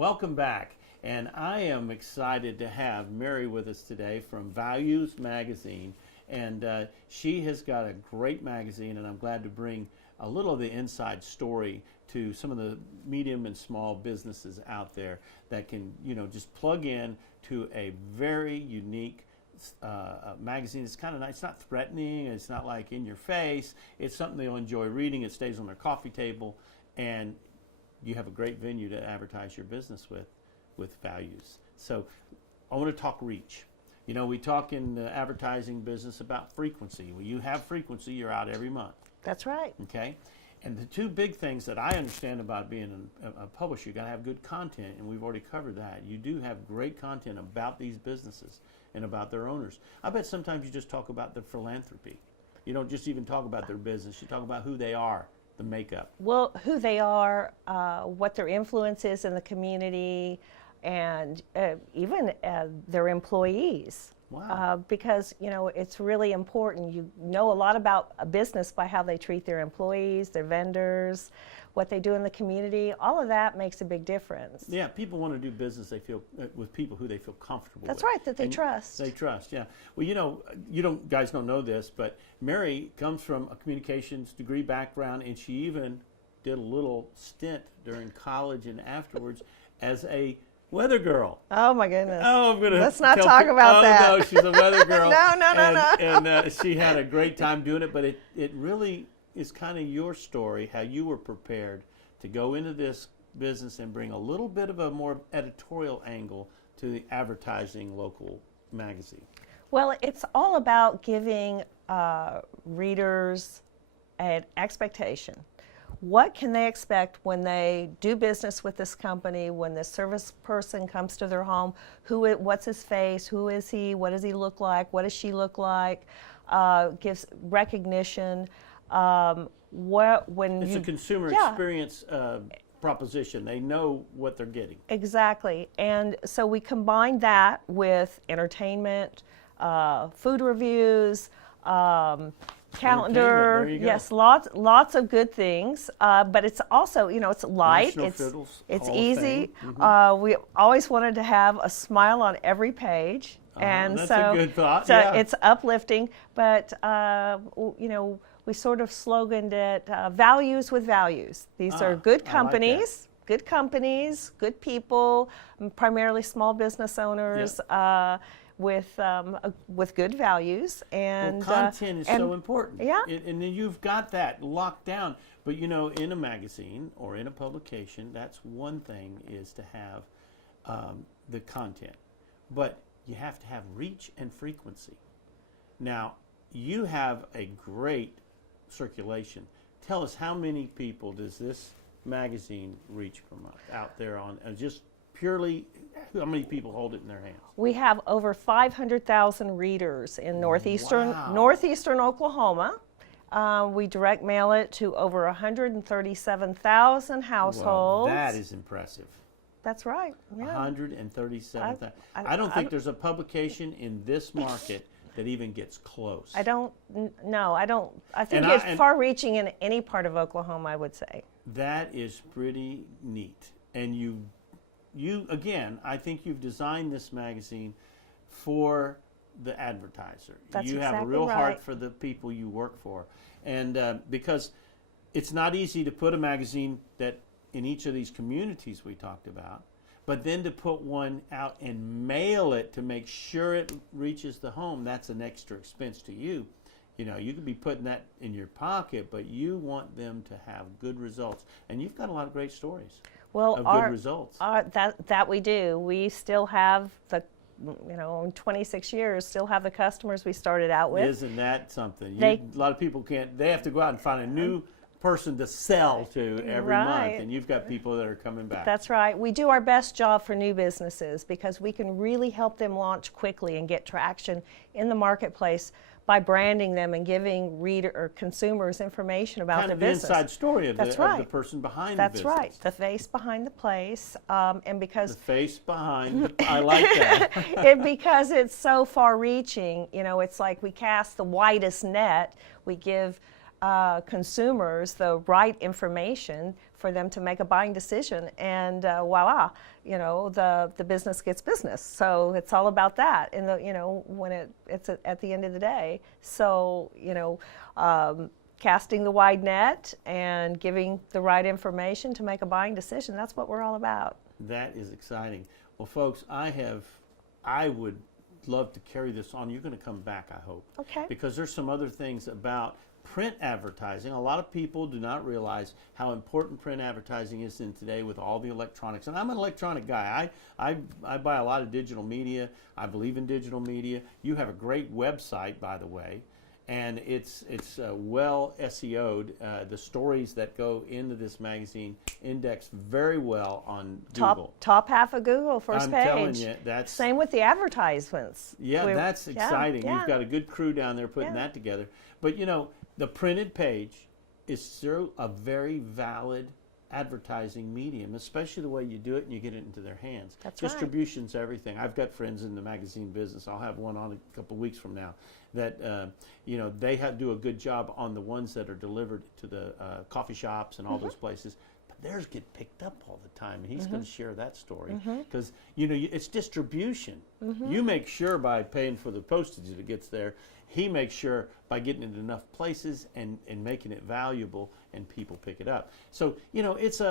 Welcome back. And I am excited to have Mary with us today from Values Magazine. And she has got a great magazine, and I'm glad to bring a little of the inside story to some of the medium and small businesses out there that can, just plug in to a very unique magazine. It's kind of nice. It's not threatening. It's not like in your face. It's something they'll enjoy reading. It stays on their coffee table, and you have a great venue to advertise your business with Values. So I want to talk reach. We talk in the advertising business about frequency. When you have frequency, you're out every month. That's right. Okay? And the two big things that I understand about being a publisher, you got to have good content, and we've already covered that. You do have great content about these businesses and about their owners. I bet sometimes you just talk about their philanthropy. You don't just even talk about their business. You talk about who they are, the makeup. Well, who they are, what their influence is in the community, and even their employees. Wow. Because, it's really important. You know a lot about a business by how they treat their employees, their vendors, what they do in the community. All of that makes a big difference. Yeah, people want to do business they feel with people who they feel comfortable That's with. right, that they trust. They trust, yeah. Well, guys don't know this, but Mary comes from a communications degree background, and she even did a little stint during college and afterwards as a weather girl. Oh my goodness. Oh, let's not talk about that. Oh no, she's a weather girl. No. And she had a great time doing it, but it really is kind of your story, how you were prepared to go into this business and bring a little bit of a more editorial angle to the advertising local magazine. Well, it's all about giving readers an expectation. What can they expect when they do business with this company, when the service person comes to their home? What's his face? Who is he? What does he look like? What does she look like? Gives recognition. It's a consumer experience proposition. They know what they're getting. Exactly. And so we combine that with entertainment, food reviews, calendar, yes, lots of good things, but it's also, it's light, it's easy. We always wanted to have a smile on every page, and that's so a good thought. So yeah. It's uplifting, but we sort of sloganed it, values with values. These are good companies. Good companies, good people, primarily small business owners, with good values, and content is so important. Yeah, and then you've got that locked down. But in a magazine or in a publication, that's one thing is to have the content, but you have to have reach and frequency. Now, you have a great circulation. Tell us, how many people does this magazine reach per month out there on just purely? How many people hold it in their hands? We have over 500,000 readers in northeastern Oklahoma. We direct mail it to over 137,000 households. Well, that is impressive. That's right. Yeah. 137,000. I don't think there's a publication in this market that even gets close. I don't. I think it's far-reaching in any part of Oklahoma, I would say. That is pretty neat. And you again, I think you've designed this magazine for the advertiser. That's you have exactly a real right. heart for the people you work for. And because it's not easy to put a magazine that in each of these communities we talked about, but then to put one out and mail it to make sure it reaches the home, that's an extra expense to you. You could be putting that in your pocket, but you want them to have good results. And you've got a lot of great stories. Well, of good results. That we do. We still have in 26 years, still have the customers we started out with. Isn't that something? A lot of people they have to go out and find a new person to sell to every month, and you've got people that are coming back. That's right. We do our best job for new businesses because we can really help them launch quickly and get traction in the marketplace by branding them and giving reader or consumers information about their business. Kind of the inside story of the person behind the business. That's right. The face behind the place, and because the face behind, I like that. Because it's so far-reaching, it's like we cast the widest net. We give consumers the right information for them to make a buying decision, and voila, the business gets business. So it's all about that, in the when it's at the end of the day. So casting the wide net and giving the right information to make a buying decision, that's what we're all about. That is exciting. Well, folks, I would love to carry this on. You're going to come back, I hope. Okay. Because there's some other things about print advertising. A lot of people do not realize how important print advertising is in today with all the electronics. And I'm an electronic guy. I buy a lot of digital media. I believe in digital media. You have a great website, by the way, and it's well SEO'd. The stories that go into this magazine index very well on Google. Top half of Google, first page. I'm telling you, that's... Same with the advertisements. Yeah, that's exciting. Yeah. You've got a good crew down there putting that together. But the printed page is still a very valid advertising medium, especially the way you do it and you get it into their hands. That's right. Distribution's everything. I've got friends in the magazine business. I'll have one on a couple of weeks from now that they do a good job on the ones that are delivered to the coffee shops and all those places. But theirs get picked up all the time, and he's going to share that story because it's distribution. You make sure by paying for the postage that it gets there. He makes sure by getting it in enough places and making it valuable, and people pick it up. So it's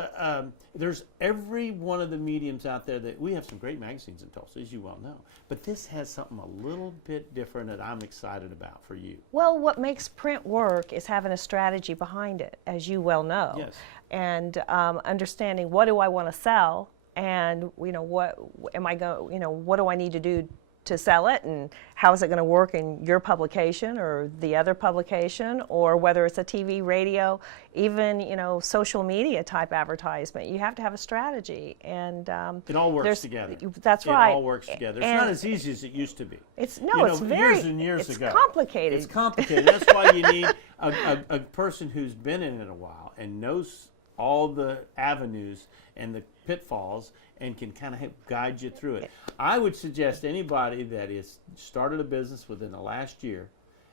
there's every one of the mediums out there that we have some great magazines in Tulsa, as you well know. But this has something a little bit different that I'm excited about for you. Well, what makes print work is having a strategy behind it, as you well know. Yes. And understanding what do I want to sell, and what am I going? What do I need to do to sell it, and how is it going to work in your publication or the other publication, or whether it's a TV, radio, even social media type advertisement. You have to have a strategy, and it all works together. That's right. It all works together. It's not as easy as it used to be. It's very years and years ago. It's complicated. It's complicated. That's why you need a person who's been in it a while and knows all the avenues and the pitfalls and can kind of help guide you through it. I would suggest anybody that is started a business within the last year,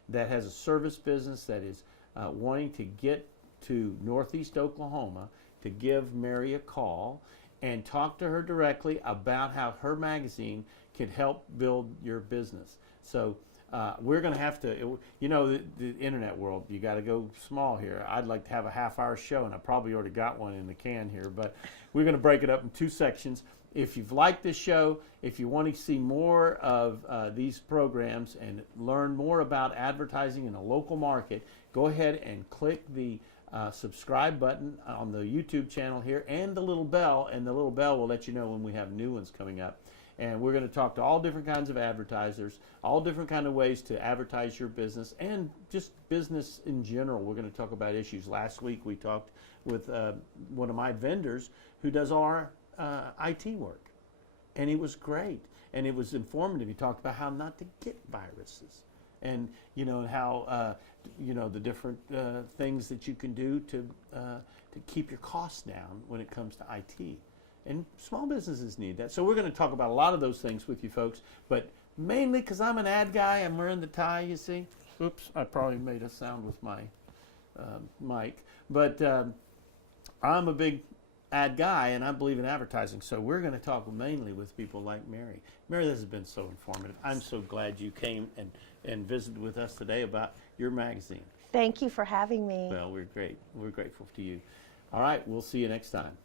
that has a service business, that is wanting to get to Northeast Oklahoma, to give Mary a call and talk to her directly about how her magazine could help build your business. So we're going to have to, the internet world, you got to go small here. I'd like to have a half-hour show, and I probably already got one in the can here, but we're going to break it up in 2 sections. If you've liked this show, if you want to see more of these programs and learn more about advertising in a local market, go ahead and click the subscribe button on the YouTube channel here and the little bell, and the little bell will let you know when we have new ones coming up. And we're going to talk to all different kinds of advertisers, all different kind of ways to advertise your business, and just business in general. We're going to talk about issues. Last week we talked with one of my vendors who does all our IT work, and it was great, and it was informative. He talked about how not to get viruses, and how the different things that you can do to keep your costs down when it comes to IT. And small businesses need that. So we're going to talk about a lot of those things with you folks, but mainly because I'm an ad guy, I'm wearing the tie, you see. Oops, I probably made a sound with my mic. But I'm a big ad guy, and I believe in advertising. So we're going to talk mainly with people like Mary. Mary, this has been so informative. I'm so glad you came and visited with us today about your magazine. Thank you for having me. Well, we're great. We're grateful to you. All right, we'll see you next time.